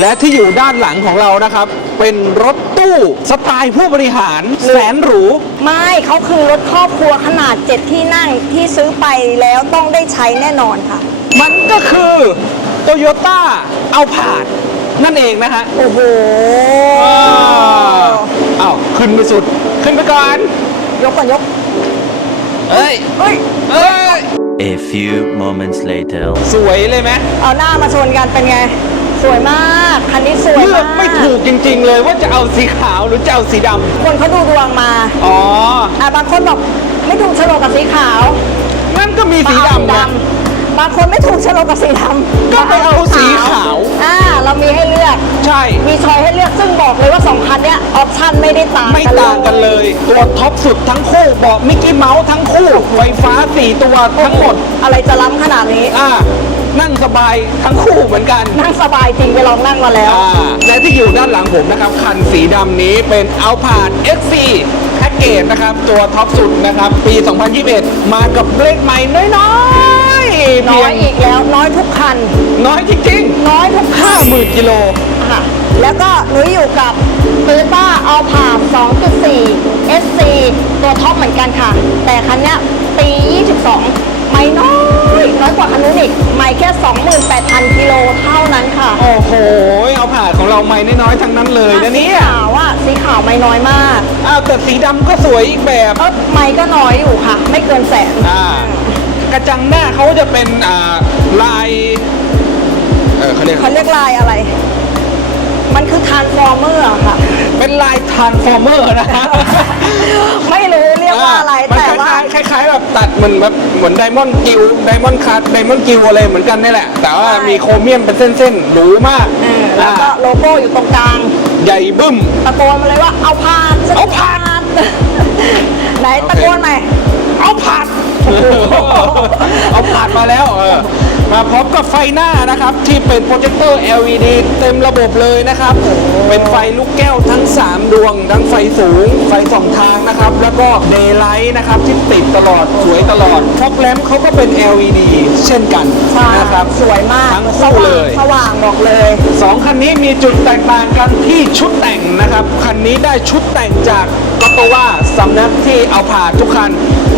และที่อยู่ด้านหลังของเรานะครับ เป็นรถตู้สไตล์ผู้บริหารแสนหรู ไม่เขาคือรถครอบครัวขนาด 7 ที่นั่งที่ซื้อไปแล้วต้องได้ใช้แน่นอนค่ะ มันก็คือโตโยต้าเอาผาดนั่นเองนะฮะ โอ้โหอ้าวอ้าวขึ้นไปสุด ขึ้นไปก่อน ยกก่อนยก เอ้ยเฮ้ย เอ้ย A few moments later. สวยเลยไหม เอาหน้ามาชนกันเป็นไง สวยมาก คันนี้สวยเลืมาอกกไม่ถูกจริง ๆ เลยว่าจะเอาสีขาวหรือจะเอาสีดคนเขาดูดวงมาำอ๋อ อะบางคนบอกไม่ถูกโฉลกกับสีขาวงั้นก็มีสีดำดนะำบางคนไม่ถูกโฉลกกับสีดำก็ไปเอาสีขาว อ่าเรามีให้เลือก ใช่ มีชอยให้เลือกซึ่งบอกเลยว่าสองคันเนี้ยออปชั่นไม่ได้ต่างไม่ต่างกันเลย ตัวท็อปสุดทั้งคู่เบาะมิกกี้เมาส์ทั้งคู่ ไฟฟ้า 4 ตัวทั้งหมด อะไรจะล้ำขนาดนี้ อ่า นั่งสบายทั้งคู่เหมือนกันนั่งสบายจริงไปลองนั่งมาแล้ว อ่าและที่อยู่ด้านหลังผมนะครับ คันสีดำนี้เป็น a l p a r d XC แพ็กเกจนะครับ ตัวท็อปสุดนะครับ ปี 2021 มากับเลขใหม่น้อยๆน้อยเพีอีงกแล้วน้อยทุกคัน น้อยจริงน้อยทุกๆคัน50,000กิโล ค่ะ แล้วก็หนูอยู่กับ Toyota a l p a 2.4 SC ตัวท็อปเหมือนกันค่ะ แต่คันเนี้ยปี 22 ไม่น้อย น้อยกว่าคันนู้นอีกไม่แค่ 28,000กิโลเท่านั้นค่ะโอ้โห เอาผ่าดของเราไม่น้อยๆทั้งนั้นเลยนะเนี่ย สีขาวอะสีขาวไม่น้อยมาก อ้าวแต่สีดำก็สวยอีกแบบ เออไม่ก็น้อยอยู่ค่ะ ไม่เกินแสน อ่ากระจังหน้าเขาจะเป็นอ่าลายเออเขาเรียก เขาเรียกลายอะไร มันคือทานฟอร์เมอร์ค่ะ เป็นลายทานฟอร์เมอร์นะฮะไม่รู้เรียกว่าอะไรมันแต่ว่าคล้ายๆคล้ายๆแบบตัดเหมือนแบบเหมือนไดมอนด์กิลไดมอนด์คัตไดมอนด์กิลอะไรเหมือนกันนี่แหละ แต่ว่าใช่มีโครเมียมเป็นเส้นๆหรูมากเออแล้วก็อ่าโลโก้อยู่ตรงกลาง ใหญ่บึ้มตะโกนมาเลยว่าเอาพาดเอาพาดไหนตะโกนใหม่เอาผัดเอาผัดมาแล้วเออ มาพร้อมกับไฟหน้านะครับ ที่เป็นโปรเจคเตอร์ LED เต็มระบบเลยนะครับ เป็นไฟลูกแก้วทั้ง 3 ดวง ทั้งไฟสูง ไฟสองทางนะครับ แล้วก็เดย์ไลท์นะครับ ที่ติดตลอด สวยตลอดฟอกแลมเขาก็เป็น LED เช่นกันใช่นะครับ สวยมากทั้งสคู่ว่าเลงยสว่างบอกเลยสองคันนี้มีจุดแตกต่างกันที่ชุดแต่งนะครับ คันนี้ได้ชุดแต่งจากกโตว่าสำนักที่เอาผ่านทุกคัน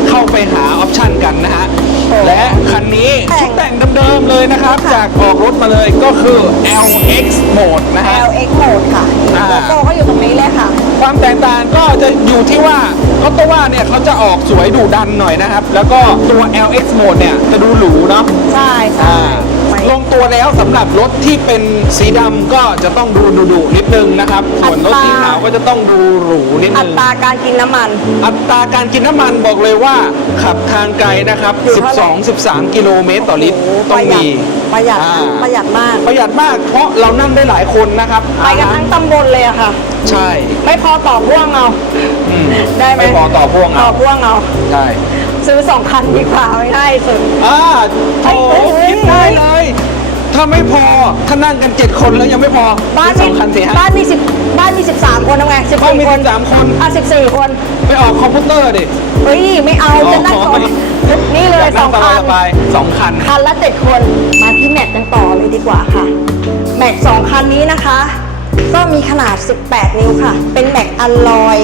เข้าไปหาออปชันกันนะฮะโอ้และคันนี้แต่งชุดแต่งเดิมๆเลยนะครับค่ะจากออกรถมาเลยก็คือ LX Mode นะฮะ LX Mode ค่ะอ่า โลโก้เขาอยู่ตรงนี้เลยค่ะ ความแตกต่างก็จะอยู่ที่ว่ากโตว่าเนี่ยเขาจะออกสวยดุดันหน่อยนะครับ แล้วก็ตัว LX Mode เนี่ยจะดูหรูเนาะ ใช่ใช่อ่าไม่ ลงตัวแล้วสำหรับรถที่เป็นสีดำก็จะต้องดูดุๆนิดนึงนะครับ ส่วนรถสีขาวก็จะต้องดูหรูนิดอันึง ตราการกินน้ำมัน อัตราการกินน้ำมันบอกเลยว่าขับทางไกลนะครับ อยู่เท่าไหร่ 12-13 กิโลเมตรต่อลิตรโอ้โหต้องมี ประหยัดอ่า ประหยัดมากประหยัดมากเพราะเรานั่งได้หลายคนนะครับไปกันทั้งตำบลเลยอะค่ะ ใช่ไม่พอต่อพ่วงเอา อืมได้ไหมไม่พอต่อพ่วงต่เอาอพ่วงเอา ใช่ ซื้อสองคันดีกว่าไม่ได้สุด อ่าโอ้เฮ้ยเฮ้ย คิดได้เลย ถ้าไม่พอ ถ้านั่งกัน7คนแล้วยังไม่พอบ้านสมีองคันสิฮะบ้านมีสิบบ้านมีสิบสามคนทำไงสิบบ้านสี่มีคน13คน อะสิบสี่คน ไปออกคอมพิวเตอร์ดิ เฮ้ย ไม่เอาจะนั่งก่อนอ๋อ นี่เลยสองคันสบายๆสองคัน คันละเจ็ดคนมาที่แม็กกันต่อเลยดีกว่าค่ะ แม็กสองคันนี้นะคะ ก็มีขนาด 18 นิ้วค่ะ เป็นแม็กอัลลอย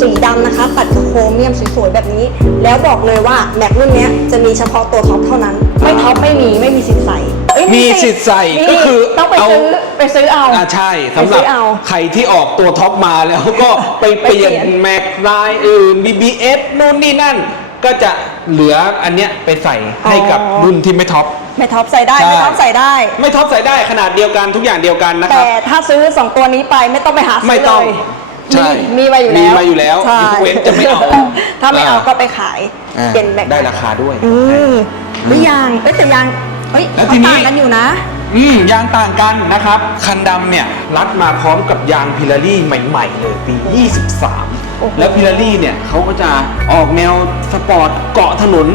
สีดำนะคะ ตัดกับโครเมียมสวยๆแบบนี้ แล้วบอกเลยว่าแม็กรุ่นเนี้ยจะมีเฉพาะตัวท็อปเท่านั้น ไม่ท็อปไม่มีไม่มีสิทธิ์ใส่เอ้ยมีสิทธิ์ใส่มีก็คือต้องไปเอาซื้อไปซื้อเอา อ่าใช่สำหไปรับซื้อเอาใครที่ออกตัวท็อปมาแล้วก็ไปเปลี่ยนไปเปลี่ยน แม็กลายอื่น BBS นู่นนี่นั่น ก็จะเหลืออันเนี้ยไปใส่ให้กับรุ่นที่ไม่ท็อป ไม่ท็อปใส่ได้ใช่ ไม่ท็อปใส่ได้ ไม่ท็อปใส่ได้ขนาดเดียวกันทุกอย่างเดียวกันนะคแต่รับถ้าซื้อ2ตัวนี้ไปไม่ต้องไปหาซื้ไม่ต้องเลย ใช่มีมีมาอยู่แล้วมีมาอยู่แล้วใช่ยกเว้นจะไม่เอาถ้าไม่เอาอ่าก็ไปขายอ่าเป็นแบกได้ราคาด้วย อืมหรือยังเอ้ยแต่ยังเฮ้ยแล้วเขาทีนี้ ต่างกันอยู่นะ อืมยางต่างกันนะครับ คันดำเนี่ย รัดมาพร้อมกับยางพิลารี่ใหม่ๆเลยปี โอ้โห 23 แล้วพิลารี่เนี่ยเขาก็จะออกแนวสปอร์ตเกาะถนน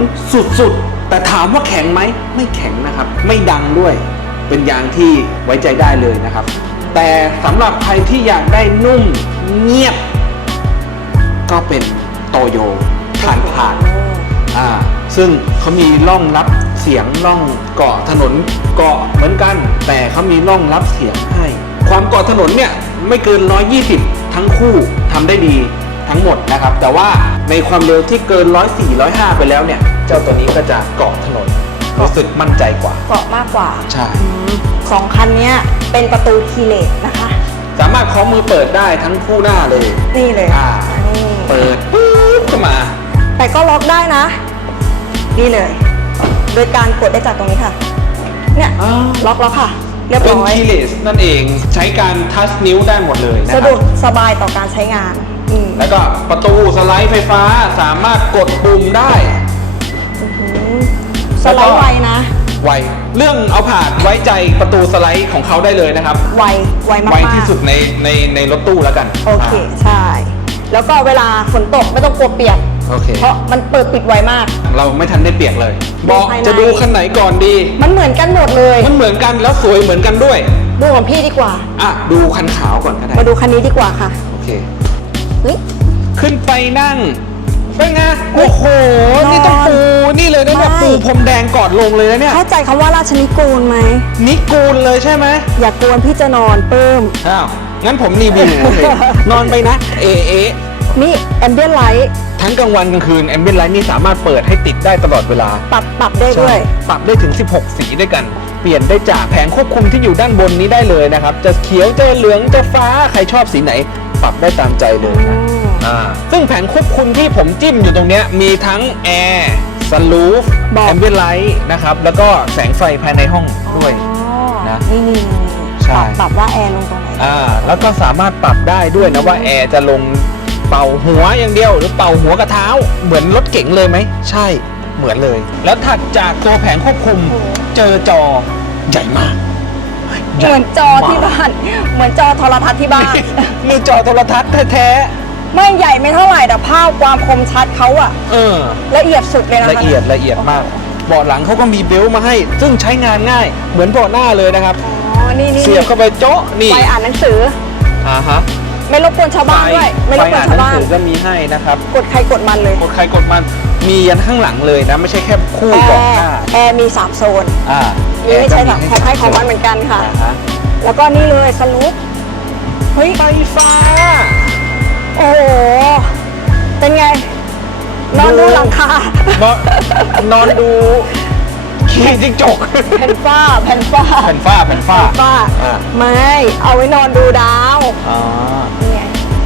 สุดๆ แต่ถามว่าแข็งไหม ไม่แข็งนะครับ ไม่ดังด้วย เป็นยางที่ไว้ใจได้เลยนะครับ แต่สำหรับใครที่อยากได้นุ่ม เงียบ ก็เป็นโตโยผ่านผ่านอ่าซึ่งเขามีร่องรับเสียงร่องเกาะถนนเกาะเหมือนกัน แต่เขามีร่องรับเสียงให้คาะถนนเนี่ยไม่เกิน 120 ทั้งคู่ทำได้ดีทั้งหมดนะครับ แต่ว่าในความเร็วที่เกิน 104 105 ไปแล้วเนี่ย เจ้าตัวนี้ก็จะเกาะถนนรู้สึกมั่นใจกว่า เกาะมากกว่าใช่สองคันเนี้ยเป็นประตูคีเลสนะคะ สามารถเคาะมือเปิดได้ทั้งคู่หน้าเลยนี่เลยอ่านี่เปิดปุ๊บเข้ามา แต่ก็ล็อกได้นะ นี่เลย โดยการกดได้จากตรงนี้ค่ะ เนี่ยอ่า ล็อกแล้วค่ะ เรียบเป็นร้อย คีเลสนั่นเองใช้การทัชนิ้วได้หมดเลยนะคสะรัดวบ กสบายต่อการใช้งานอืมแล้วก็ประตูสไลด์ไฟฟ้าสามารถกดปุ่มได้ สไลด์ไวนะ ไว เรื่องเอาผ่านไว้ใจประตูสไลด์ของเขาได้เลยนะครับไวไวมากๆไวที่สุดในในในรถตู้แล้วกันโอเคใช่ แล้วก็เวลาฝนตกไม่ต้องกลัวเปียกโอเคเพราะมันเปิดปิดไวมาก เราไม่ทันได้เปียกเลยบอกภายในจะดูคันไหนก่อนดี มันเหมือนกันหมดเลย มันเหมือนกันแล้วสวยเหมือนกันด้วย ดูของพี่ดีกว่าอะดูคันขาวก่อนก็ได้มาดูคันนี้ดีกว่าค่ะโอเคเฮ้ยขึ้นไปนั่ง เป็นไงเฮ้ยโอ้โห นี่ต้องนอนปูนี่เลยนะเนี่ยไม่ปูพรมแดงกอดลงเลยนะเนี่ย เข้าใจคำว่าราชนิกูลไหม นิกูลเลยใช่ไหม อย่ากกวนพี่จะนอนเพิ่มอ้าว งั้นผมรีวิวเลยนอนไปนะ เอเอนี่แอมเบียนไลท์ทั้งกลางวันกลางคืนแอมเบียนไลท์นี่สามารถเปิดให้ติดได้ตลอดเวลา ปรับปรับได้ด้วยใช่ปรับได้ถึง 16 สีด้วยกัน เปลี่ยนได้จากแผงควบคุมที่อยู่ด้านบนนี้ได้เลยนะครับ จะเขียวจะเหลืองจะฟ้าใครชอบสีไหน ปรับได้ตามใจเลยนะอืมอ่า ซึ่งแผงควบคุมที่ผมจิ้มอยู่ตรงเนี้ยมีทั้งแอร์สลูฟบอกแอมเบียนไลท์นะครับ แล้วก็แสงไฟภายในห้องด้วยอ๋อนะนี่นี่นี่ใช่ปรับปรับว่าแอร์ลงตรงไหนอ่าแล้วก็สามารถปรับได้ด้วยนะว่าแอร์จะลงเป่าหัวอย่างเดียว หรือเป่าหัวกับเท้า เหมือนรถเก๋งเลยไหม ใช่เหมือนเลย แล้วถัดจากตัวแผงควบคุมเจอจอใหญ่มากเหมือนจอที่บ้าน เหมือนจอโทรทัศน์ที่บ้านนี่จอโทรทัศน์แท้ ไม่ใหญ่ไม่เท่าไหร่แต่ภาพความคมชัดเขาอะๆเออ ละเอียดสุดเลยนะคะละเอียดละเอียดมาก เบาะหลังเขาก็มีเบลต์มาให้ ซึ่งใช้งานง่าย เหมือนเบาะหน้าเลยนะครับ อ๋อนี่นี่เสียบเข้าไปโจ๊ะนี่ไปอ่านหนังสือ อ่าฮะไม่รบกวนชาวบ้านด้วย ไม่รบกวนอ่านหชาวนังบ้านสือก็มีให้นะครับกดใครกดมันเลยกดใครกดมันมียันข้างหลังเลยนะ ไม่ใช่แค่คู่แอเบาะร์หน้าแอร์มีสามโซนอ่านี่ไม่ใช่แอแบบร์ของใครของมันเหมือนกันค่ะอ่าฮะแล้วก็นี่เลยสลูปเฮ้ยไฟฟ้า โอ้โห เป็นไง นอนดูหลังคานอนนอนดูขี้จิ้งจกแผ่นฝ้าแผ่นฝ้าแผ่นฝ้าแผ่นฝ้าฝ้า อ่าไม่ เอาไว้นอนดูดาวอ๋อเป็นไง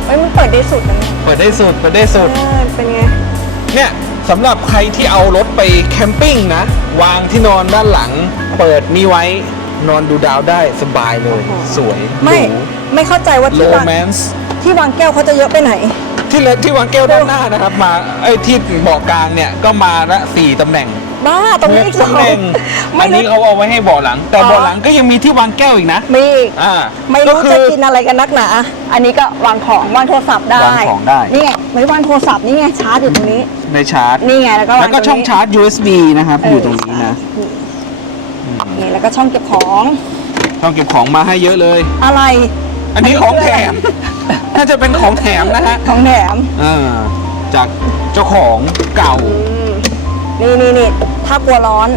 เฮ้ยมันเปิดได้สุดนะเนี่ยเปิดได้สุดเปิดได้สุด เออเป็นไง เนี่ยสำหรับใครที่เอารถไปแคมปิ้งนะ วางที่นอนด้านหลัง เปิดนี่ไว้นอนดูดาวได้สบายเลยโอ้โหสวยไม่ไม่เข้าใจว่าโรที่วางแมนส์ ที่วางแก้วเขาจะเยอะไปไหน ที่เลที่วางแก้วด้านหน้านะครับ มาไอ้ที่เบาะกลางเนี่ยก็มาละสี่ตำแหน่งบ้าตรงนี้อีกสองตำแหน่งไม่อันรู้นี้เขาเอาไว้ให้เบาะหลัง แต่อ๋อเบาะหลังก็ยังมีที่วางแก้วอีกนะมีอีกอ่าไม่รู้คืจะอกินอะไรกันนักหนาอันนี้ก็วางของวางโทรศัพท์ได้วางของได้นี่ไงไว้วางโทรศัพท์นี่ไงชาร์จอยู่ตรงนี้ในชาร์จนี่ไงแล้วก็วางแล้วก็ตรช่องนี้ชาร์จ USB นะครับอยู่ตรงนี้นะนี่แล้วก็ช่องเก็บของช่องเก็บของมาให้เยอะเลย อะไร อันนี้ของแถม น่าจะเป็นของแถมนะฮะของแถมอ่าจากเจ้าของเก่า นี่นี่นี่ถ้ากลัวร้อน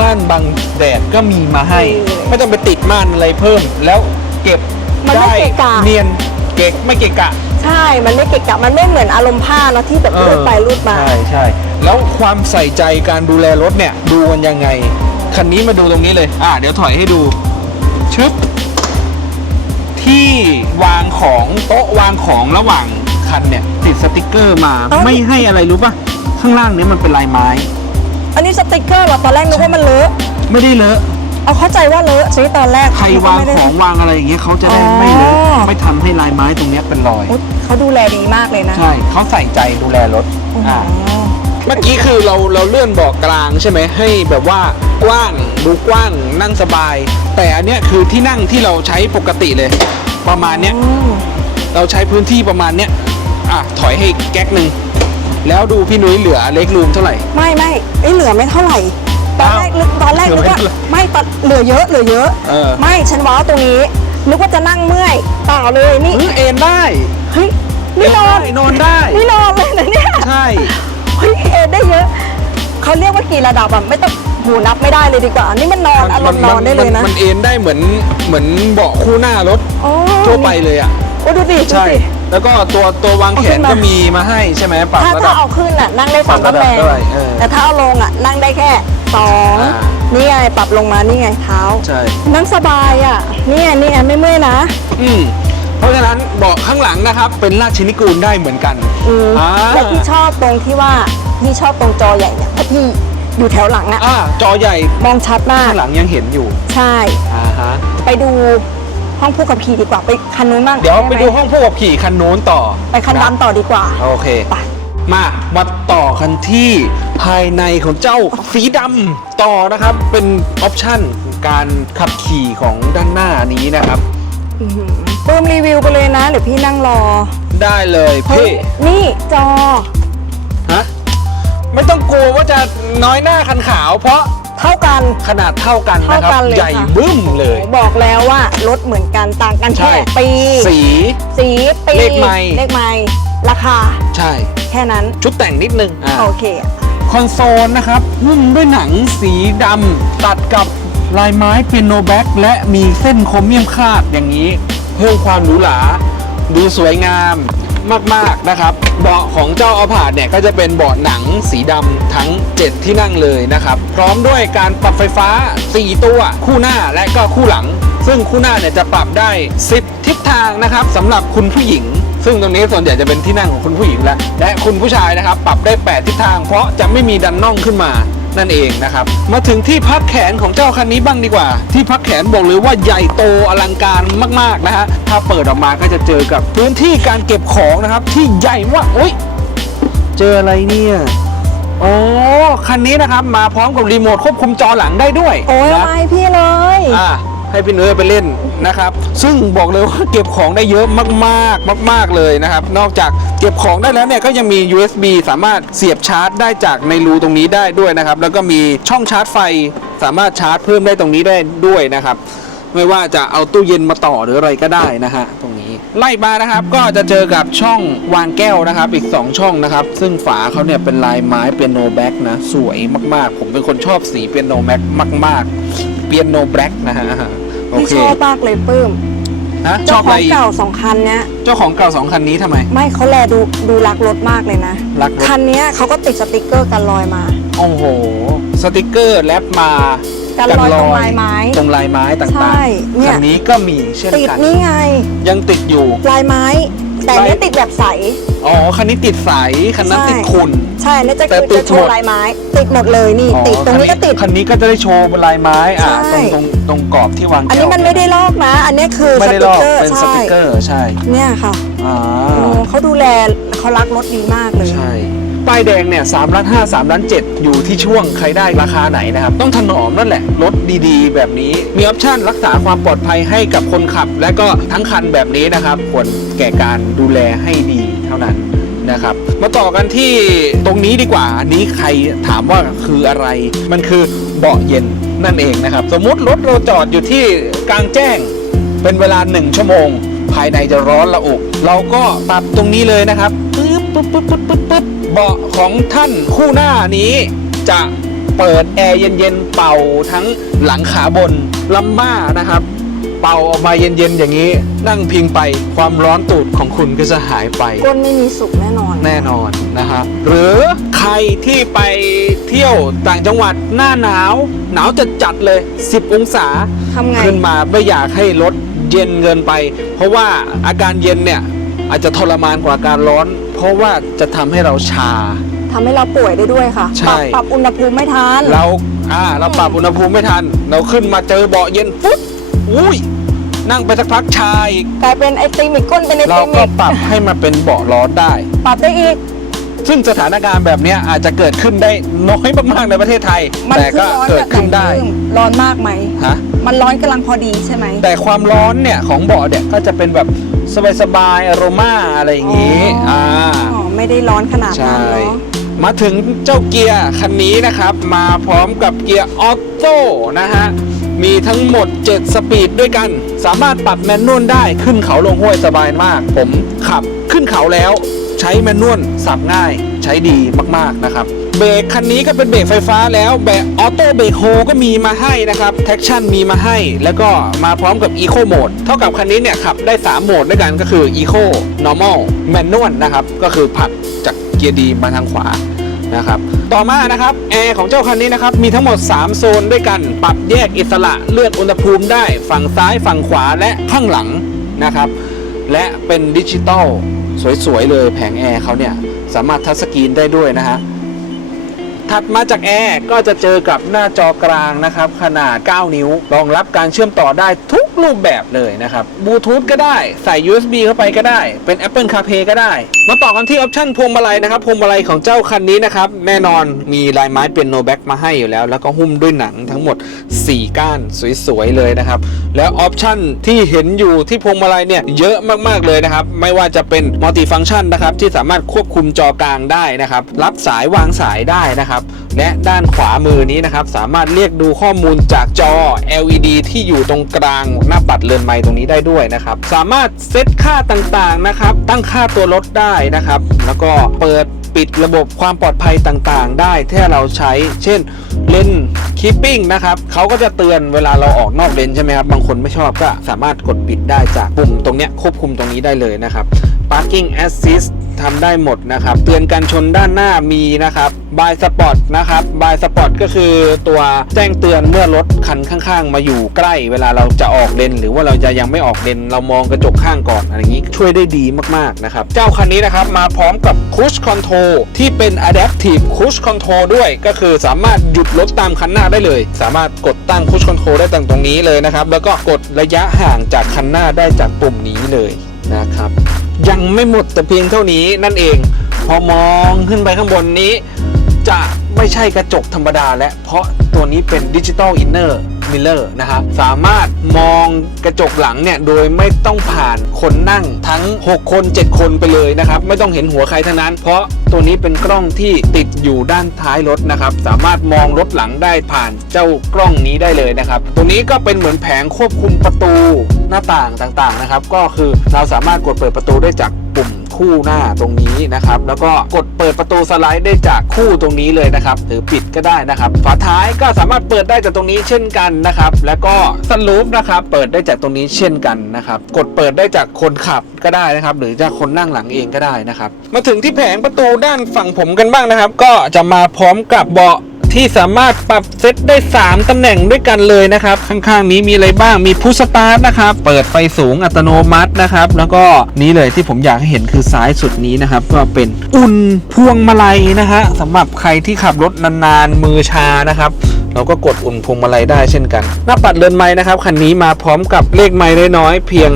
ม่านบังแดดก็มีมาให้อืมไม่ต้องไปติดม่านอะไรเพิ่ม แล้วเก็บมันไม่ได้เกะกะ เนียนเกะไม่เกะกะ ใช่ มันไม่เกะกะ มันไม่เหมือนอารมณ์ผ้าเนาะที่แบบรูดไปรูดมา ใช่ใช่แล้วความใส่ใจการดูแลรถเนี่ย ดูกันยังไง คันนี้มาดูตรงนี้เลย อ่าเดี๋ยวถอยให้ดู ชึบ ที่วางของโต๊ะวางของระหว่างคันเนี่ยติดสติกเกอร์มา เอ้า ไม่ให้อะไรรู้ป่ะ ข้างล่างเนี้มันเป็นลายไม้ อันนี้สติกเกอร์เหรอตอนแรกนึกว่ามันเลอะไม่ได้เลอะ เอาเข้าใจว่าเลอะใช่ตอนแรกใครวางนึกไม่ได้ ของวางอะไรอย่างเงี้ยเขาจะได้ไม่เลอะอ๋อ ไม่ทำให้ลายไม้ตรงเนี้ยเป็นรอย อุ๊ยเขาดูแลดีมากเลยนะ ใช่เขาใส่ใจดูแลรถโอ้โห อ่า เมื่อกี้คือเราเราเลื่อนเบาะกลางใช่ไหมให้แบบว่ากว้างดูกว้างนั่งสบาย แต่อันเนี้ยคือที่นั่งที่เราใช้ปกติเลย ประมาณเนี้ยอืมเราใช้พื้นที่ประมาณเนี้ยอะถอยให้แก๊กหนึ่งแล้วดูพี่นุ้ยเหลือเล็กรูมเท่าไหร่ ไม่ไม่เอ้ยเหลือไม่เท่าไหร่ ตอนแรกนึกตอนแรกนึกว่าเหลือไม่ไม่ตอนเหลือเยอะเหลือเยอะ เออ ไม่ฉันว้าวตรงนี้นึกว่าจะนั่งเมื่อยเปล่าเลยนี่เออเอนได้เฮ้ยนี่นอนเได้นอนได้ นี่นอนเลยนะเนี่ยใช่ เฮ้ยเอ็ นได้เยอะ เขาเรียกว่ากี่ระดับอะไม่ต้องหูนับไม่ได้เลยดีกว่า นี่มันนอนอารมณ์นอนได้เลยนะมันเอนได้เหมือนเหมือนเบาะคู่หน้ารถโอ้ทั่วไปเลยอะโอ้ดูดิดูใช่สิแล้วก็ตัวตัววางแขนเอาขึ้นมาก็มีมาให้ใช่ไหมปรับถ้าระถ้าดับเอาขึ้นอะนั่งได้สามปรับระดับตำแหน่งด้วยเออแต่ถ้าเอาลงอะนั่งได้แค่สองอ่านี่ไงปรับลงมานี่ไงเท้า ใช่ นั่งสบายอะนี่ไงนี่ไงไม่เมื่อยนะ อืม เพราะฉะนั้นเบาะข้างหลังนะครับ เป็นราชินิกูลได้เหมือนกัน อืมอ่า และที่ชอบตรงที่ว่าที่ชอบตรงจอใหญ่เนี่ยเพราะที่อยู่แถวหลังอะอ่าจอใหญ่มองชัดมากข้างหลังยังเห็นอยู่ใช่ อ่าฮะไปดูห้องผู้ขับขี่ดีกว่าไปคันนู้นบ้างเดี๋ยวไปหมดูห้องผู้ขับขี่คันนู้นต่อไปคันดำต่อดีกว่าโอเค ไป มามาต่อกันที่ภายในของเจ้าสีดำต่อนะครับ เป็นออปชั่นการขับขี่ของด้านหน้านี้นะครับ อื้อหือเพิ่มรีวิวไปเลยนะเดี๋ยวพี่นั่งรอ ได้เลยเฮ้ยพี่ นี่จอ ฮะ ไม่ต้องกลัวว่าจะน้อยหน้าคันขาว เพราะเท่ากันขนาดเท่ากันเท่านะครับกันเลยใหญ่ค่ะ บึ้มเลย บอกแล้วว่ารถเหมือนกันต่างกันใช่ แค่ปี สี สีปีเลขไมล์ เลขไมล์ราคาใช่ แค่นั้น ชุดแต่งนิดนึงอ่า โอเค คอนโซลนะครับหุ้มด้วยหนังสีดำตัดกับ ลายไม้เปียโนแบ็กและมีเส้นโครเมียมคาดอย่างนี้ เพิ่มความหรูหราดูสวยงามมากๆนะครับ เบาะของเจ้าอพาดเนี่ยก็จะเป็นเบาะหนังสีดำทั้ง 7 ที่นั่งเลยนะครับ พร้อมด้วยการปรับไฟฟ้า 4 ตัวคู่หน้าและก็คู่หลัง ซึ่งคู่หน้าเนี่ยจะปรับได้ 10 ทิศทางนะครับสำหรับคุณผู้หญิง ซึ่งตรงนี้ส่วนใหญ่จะเป็นที่นั่งของคุณผู้หญิงและและคุณผู้ชายนะครับปรับได้ 8 ทิศทางเพราะจะไม่มีดันน่องขึ้นมา นั่นเองนะครับ มาถึงที่พักแขนของเจ้าคันนี้บ้างดีกว่า ที่พักแขนบอกเลยว่าใหญ่โตอลังการมากๆนะฮะถ้าเปิดออกมาก็จะเจอกับพื้นที่การเก็บของนะครับ ที่ใหญ่มากโอ้ยเจออะไรเนี่ยโอ้คันนี้นะครับมาพร้อมกับรีโมทควบคุมจอหลังได้ด้วยโอ้ยนะอะไรพี่เลยอ่า ให้พี่เนยไปเล่นนะครับ ซึ่งบอกเลยว่าเก็บของได้เยอะมากๆ มาก ๆเลยนะครับ นอกจากเก็บของได้แล้วเนี่ยก็ยังมี USB สามารถเสียบชาร์จได้จากในรูตรงนี้ได้ด้วยนะครับ แล้วก็มีช่องชาร์จไฟสามารถชาร์จเพิ่มได้ตรงนี้ได้ด้วยนะครับ ไม่ว่าจะเอาตู้เย็นมาต่อหรืออะไรก็ได้นะฮะตรงนี้ ไล่มานะครับก็จะเจอกับช่องวางแก้วนะครับ อีก 2 ช่องนะครับ ซึ่งฝาเขาเนี่ยเป็นลายไม้เปียโนแบ็กนะ สวยมากๆ ผมเป็นคนชอบสีเปียโนแบ็กมาก ๆ เปียโนแบ็กนะฮะโอพี่เคชอบมากเลยปื้มนะชเจ้าอบขอะไรองอีกเก่าสองคันเนี้ย เจ้าของเก่าสองคันนี้ทำไม ไม่เขาแลดูดูรักรถมากเลยนะ รักรถ คันเนี้ยเขาก็ติดสติกเกอร์กันรอยมา โอ้โห สติกเกอร์แรปมากันรอยตรงลายไม้ ตรงลายไม้ต่างใช่ๆเนี่ย คันนี้ก็มีเช่นติดกัน นี่ไงยังติดอยู่ ลายไม้ แต่อันเนี้ยติดแบบใส อ๋อ คันนี้ติดใส คันนั้นใช่ ติดขุ่น ใช่เนี่ยจะแต่คือติดจะโชหมว์ด ลายไม้ ติดหมดเลยนี่อ๋อติดตรงนี้ก็ติด คันนี้ก็จะได้โชว์เป็นลายไม้อ่าใช่ ตรงตรงตรงกรอบที่วางอันนี้แก้วมันไม่ได้ลอกนะ อันเนี้ยคือไม่สได้ลติอกกเกอร์เป็นสใช่ติกเกอร์ใช่เนี่ยค่ะอ่าโอ้เขาดูแลเขารักรถดีมากเลย ใช่ ป้ายแดงเนี่ยสามล้านห้าสามล้านเจ็ดอยู่ที่ช่วงใครได้ราคาไหนนะครับ ต้องถนอมนั่นแหละ รถดีๆ แบบนี้มีออปชั่นรักษาความปลอดภัยให้กับคนขับ และก็ทั้งคันแบบนี้นะครับ ควรแก่การดูแลให้ดีเท่านั้นนะครับมาต่อกันที่ตรงนี้ดีกว่าอันนี้ใครถามว่าคืออะไร มันคือเบาะเย็นนั่นเองนะครับ สมมุติรถเราจอดอยู่ที่กลางแจ้ง เป็นเวลา 1 ชั่วโมง ภายในจะร้อนระอุเราก็ปรับตรงนี้เลยนะครับปึ๊บปึ๊บปึ๊บปึ๊บปึ๊บปึ๊บ เบาะของท่านคู่หน้านี้จะเปิดแอร์เย็นๆเป่าทั้งหลังขาบนลำบ้านะครับ เป่าออกมาเย็นๆอย่างนี้ นั่งพิงไปความร้อนตูดของคุณก็จะหายไป ก้นไม่มีสุกแน่นอน แน่นอนนะฮะหรือใครที่ไปเที่ยวต่างจังหวัดหน้าหนาว หนาวจะจัดๆเลย 10 องศาทำไง ขึ้นมาไม่อยากให้รถเย็นเกินไป เพราะว่าอาการเย็นเนี่ยอาจจะทรมานกว่าอาการร้อน เพราะว่าจะทำให้เราชา ทำให้เราป่วยได้ด้วยค่ะ ใช่ ปรับปรับอุณหภูมิไม่ทัน เราอ่าเราปรับอุณหภูมิไม่ทัน เราขึ้นมาเจอเบาะเย็นปุ๊บอุ้ยนั่งไปสักพักชาอีกกลายเป็นไอติมอีกก้นเป็นไอเราติมก็อีกปรับให้มันเป็นเบาะร้อนได้ ปรับได้อีก ซึ่งสถานการณ์แบบเนี้ยอาจจะเกิดขึ้นได้น้อยมากๆในประเทศไทย มันแต่คือก็ร้อนเกิแบดบไหนขึ้นได้ปื้มร้อนมากไหม ฮะ มันร้อนกำลังพอดีใช่ไหม แต่ความร้อนเนี่ยของเบาะเนี่ยก็จะเป็นแบบ สบายๆอโรมาอะไรอย่างนี้อ๋ออ่อ่าอ๋อไม่ได้ร้อนขนาดนั้นใช่เนาะมาถึงเจ้าเกียร์คันนี้นะครับ มาพร้อมกับเกียร์ออโต้นะฮะ มีทั้งหมด 7 สปีดด้วยกัน สามารถปรับแมนนวลได้ขึ้นเขาลงห้วยสบายมาก ผมขับขึ้นเขาแล้ว ใช้แมนนวลสับง่ายใช้ดีมากๆนะครับ เบรกคันนี้ก็เป็นเบรกไฟฟ้าแล้วแบบออโต้เบรกโฮก็มีมาให้นะครับแท็กชั่นมีมาให้ แล้วก็มาพร้อมกับ Eco Mode เท่ากับคันนี้เนี่ยขับได้ 3 โหมดด้วยกันก็คือ Eco Normal Manual นะครับ ก็คือผลักจากเกียร์ดีมาทางขวานะครับต่อมานะครับแอร์ของเจ้าคันนี้นะครับมีทั้งหมด 3 โซนด้วยกันปรับแยกอิสระเลื่อนอุณหภูมิได้ฝั่งซ้ายฝั่งขวาและข้างหลังนะครับ และเป็นดิจิตอลสวยๆเลยแผงแอร์เขาเนี่ยสามารถทัชสกรีนได้ด้วยนะฮะ ถัดมาจากแอร์ก็จะเจอกับหน้าจอกลางนะครับ ขนาด 9 นิ้ว รองรับการเชื่อมต่อได้ทุกรูปแบบเลยนะครับบลูทูธก็ได้ ใส่ USB เข้าไปก็ได้ เป็น Apple CarPlay ก็ได้ มาต่อกันที่ออปชั่นพวงมาลัยนะครับพวงมาลัยของเจ้าคันนี้นะครับ แน่นอนมีลายไม้เป็นโนแบ็กมาให้อยู่แล้ว แล้วก็หุ้มด้วยหนังทั้งหมด 4 ก้านสวยๆเลยนะครับ แล้วออปชั่นที่เห็นอยู่ที่พวงมาลัยเนี่ยเยอะมากๆเลยนะครับ ไม่ว่าจะเป็นมัลติฟังก์ชันนะครับที่สามารถควบคุมจอกลางได้นะครับ รับสายวางสายได้นะครับและด้านขวามือนี้นะครับ สามารถเรียกดูข้อมูลจากจอ LED ที่อยู่ตรงกลางหน้าปัดเรือนไม้ตรงนี้ได้ด้วยนะครับ สามารถเซตค่าต่างๆนะครับ ตั้งค่าตัวรถได้นะครับ แล้วก็เปิด ปิดระบบความปลอดภัยต่างๆ ได้ถ้าเราใช้ เช่นเลนคีปปิ้งนะครับเขาก็จะเตือนเวลาเราออกนอกเลนใช่ไหมครับ บางคนไม่ชอบก็สามารถกดปิดได้จากปุ่มตรงเนี้ยควบคุมตรงนี้ได้เลยนะครับ Parking Assist ทำได้หมดนะครับ เตือนการชนด้านหน้ามีนะครับ By Spot นะครับ By Spot ก็คือตัวแจ้งเตือนเมื่อรถคันข้างๆ มาอยู่ใกล้ เวลาเราจะออกเลนหรือว่าเราจะยังไม่ออกเลนเรามองกระจกข้างก่อนอะไรอย่างนี้ช่วยได้ดีมากๆนะครับ เจ้าคันนี้นะครับมาพร้อมกับ Cruise Control ที่ที่เป็น Adaptive Cruise Control ด้วย ก็คือสามารถหยุดรถตามคันหน้าได้เลย สามารถกดตั้ง Cruise Control ได้ตั้งตรงนี้เลยนะครับ แล้วก็กดระยะห่างจากคันหน้าได้จากปุ่มนี้เลยนะครับ ยังไม่หมดแต่เพียงเท่านี้นั่นเอง พอมองขึ้นไปข้างบนนี้ จะไม่ใช่กระจกธรรมดาและเพราะตัวนี้เป็นดิจิตอลอินเนอร์ มิลเลอร์นะฮะสามารถมองกระจกหลังเนี่ยโดยไม่ต้องผ่านคนนั่งทั้ง 6 คน 7 คนไปเลยนะครับไม่ต้องเห็นหัวใครทั้งนั้น เพราะตัวนี้เป็นกล้องที่ติดอยู่ด้านท้ายรถนะครับสามารถมองรถหลังได้ผ่านเจ้ากล้องนี้ได้เลยนะครับตัวนี้ก็เป็นเหมือนแผงควบคุมประตูหน้าต่างต่างๆนะครับก็คือเราสามารถกดเปิดประตูได้จาก คู่หน้าตรงนี้นะครับ แล้วก็กดเปิดประตูสไลด์ได้จากคู่ตรงนี้เลยนะครับ หรือปิดก็ได้นะครับ ฝาท้ายก็สามารถเปิดได้จากตรงนี้เช่นกันนะครับ แล้วก็สลูปนะครับเปิดได้จากตรงนี้เช่นกันนะครับ กดเปิดได้จากคนขับก็ได้นะครับ หรือจากคนนั่งหลังเองก็ได้นะครับ มาถึงที่แผงประตูด้านฝั่งผมกันบ้างนะครับ ก็จะมาพร้อมกับเบาะ ที่สามารถปรับเซตได้ 3 ตำแหน่งด้วยกันเลยนะครับ ข้างๆนี้มีอะไรบ้างมีพุชสตาร์ทนะครับเปิดไฟสูงอัตโนมัตินะครับ แล้วก็นี้เลยที่ผมอยากให้เห็นคือซ้ายสุดนี้นะครับ ก็เป็นอุ่นพวงมาลัยนะฮะสำหรับใครที่ขับรถนานๆมือชานะครับเราก็กดอุ่นพวงมาลัยได้เช่นกัน หน้าปัดเรือนไม้นะครับคันนี้มาพร้อมกับเลขไม้น้อยๆเพียง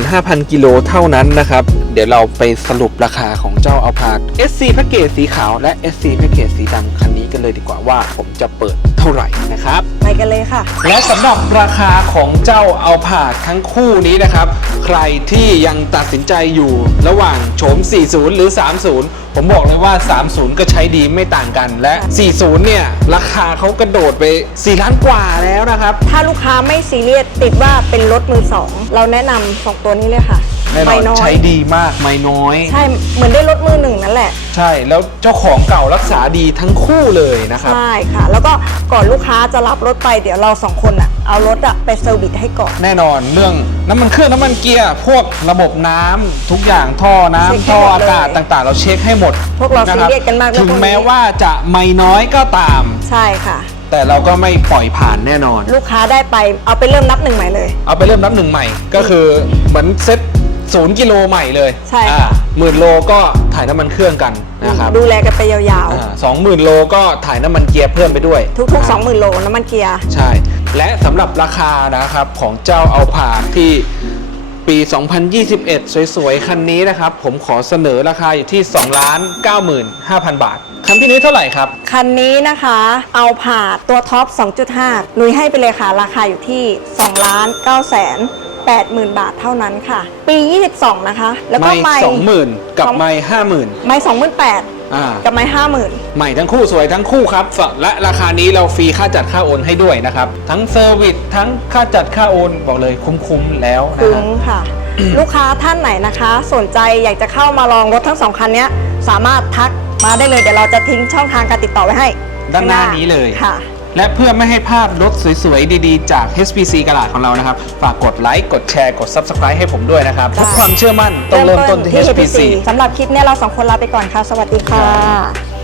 55,000 กิโลเท่านั้นนะครับ เดี๋ยวเราไปสรุปราคาของเจ้าเอาพาด SC แพ็กเกจสีขาวและ SC แพ็กเกจสีดำคันนี้ กันเลยดีกว่าว่าผมจะเปิดเท่าไหร่นะครับ ไปกันเลยค่ะ และสำหรับราคาของเจ้าเอาผาดทั้งคู่นี้นะครับ ใครที่ยังตัดสินใจอยู่ระหว่างโฉม 40 หรือ 30 ผมบอกเลยว่า 30 ก็ใช้ดีไม่ต่างกันและ 40 เนี่ย ราคาเขากระโดดไป 4 ล้านกว่าแล้วนะครับ ถ้าลูกค้าไม่ซีเรียสติดว่าเป็นรถมือสองเราแนะนำสองตัวนี้เลยค่ะ แน่นอไม่นน้อย ใช้ดีมากไม่น้อย ใช่เหมือนได้รถมือหนึ่งนั่นแหละ ใช่แล้วเจ้าของเก่ารักษาดีทั้งคู่เลยนะครับ ใช่ค่ะ แล้วก็ก่อนลูกค้าจะรับรถไปเดี๋ยวเราสองคนอะเอารถอะไปเซอร์วิสให้ก่อน แน่นอนเรื่องน้ำมันเครื่องน้ำมันเกียร์พวกระบบน้ำทุกอย่างท่อน้ำเช็คให้ท่อหมดเลยอากาศต่างๆ เราเช็คให้หมดพวกเราะคบซีเรียสกันมากเรื่องถึงพวกนี้ แม้ว่าจะไม่น้อยก็ตาม ใช่ค่ะ แต่เราก็ไม่ปล่อยผ่านแน่นอน ลูกค้าได้ไปเอาไปเริ่มนับหนึ่งใหม่เลย เอาไปเริ่มนับหนึ่งใหม่ ก็คือเหมือนเซ็ต ศูนย์กิโลใหม่เลยใช่ค่ะหมื่นโลก็ถ่ายน้ำมันเครื่องกันนะครับดูแลกันไปยาวสองหมื่นโลก็ถ่ายน้ำมันเกียร์เพิ่มไปด้วย ๆ ทุกๆ 20,000 โลน้ำมันเกียร์ ใช่ และสำหรับราคานะครับของเจ้าเอาผาดที่ปี 2021 สวยๆ คันนี้นะครับ ผมขอเสนอราคาอยู่ที่2ล้าน95,000 บาท คันพี่นุ้ยเท่าไหร่ครับ คันนี้นะคะเอาผาดตัวท็อป 2.5 นุ้ยให้ไปเลยค่ะ ราคาอยู่ที่2ล้าน9แสน 80,000 บาทเท่านั้นค่ะ ปี 22 นะคะ แล้วก็ไม่ไม่สองหมื่นกับสองไม่ห้าหมื่นไม่28,000อ่ากับไม่50,000ใหม่ทั้งคู่สวยทั้งคู่ครับและราคานี้เราฟรีค่าจัดค่าโอนให้ด้วยนะครับ ทั้งเซอร์วิสทั้งค่าจัดค่าโอนบอกเลยคุ้มๆแล้วนะคุ้ฮะมค่ะ ลูกค้าท่านไหนนะคะ สนใจอยากจะเข้ามาลองรถทั้งสองคันเนี้ยสามารถทักมาได้เลยเดี๋ยวเราจะทิ้งช่องทางการติดต่อไว้ให้ด้านหน้านี้เลย ค่ะ และเพื่อไม่ให้พลาดรถสวยๆ ดีๆ จาก HPC กระดาษของเรานะครับ ฝากกดไลค์ กดแชร์ กด Subscribe ให้ผมด้วยนะครับได้ทุกความเชื่อมั่นต้องเริ่มต้นที่ HPC สำหรับคลิปเนี้ยเราสองคนลาไปก่อนค่ะ สวัสดีค่ะ